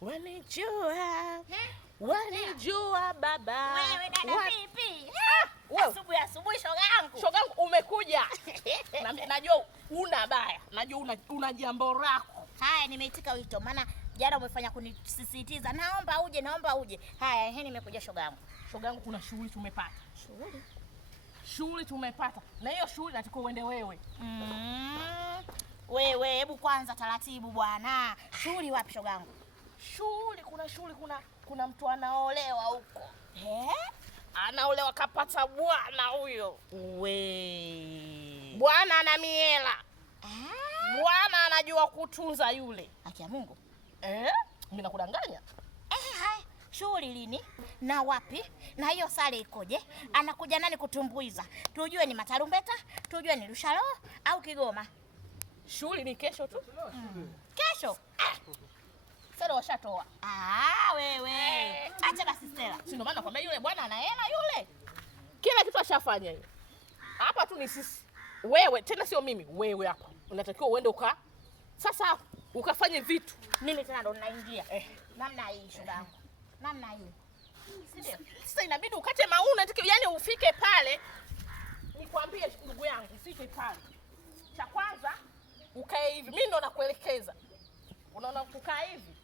Wanijua. Wanijua baba. Wewe dada vipi? Asubuhi shoga yangu. Shoga yangu umekuja. Najua una baya. Najua una jambo lako. Haya nimeitika wito maana jana umefanya kunisisitiza naomba uje. Haya nimekuja shoga yangu. Shoga yangu kuna shughuli tumepata. Shughuli tumepata. Na hiyo shughuli nataka uende wewe. Wewe hebu kwanza taratibu bwana. Shughuli wapi shoga yangu? Kuna mtu anaolewa huko. Anaolewa kapata bwana huyo. Bwana ana miela. Bwana anajua kutunza yule. Haki ya Mungu. Mimi nakudanganya. Hai, shughuli lini? Na wapi? Na hiyo sare ikoje? Anakuja nani kutumbuiza? Tujue ni Matarumbeta, tujue ni Lushalo au Kigoma. Shughuli ni kesho tu. Kesho? Sasa washatoa. Wewe. Acha basi Stella. Si ndio maana nakwambia yule bwana ana hela yule. Kila kitu ashafanya yeye. Hapa tu ni sisi. Wewe tena sio mimi. Wewe hapa. Unatakiwa uende sasa ukafanye vitu. Mimi tena ndo ninaingia. Namna hii shoga yangu. Namna hii. Ndio. Sasa inabidi ukate mauna yani ufike pale. Nikwambie ndugu yangu, ufike pale. Cha kwanza ukae hivi. Mimi ndo nakuelekeza. Unaona kukaa hivi.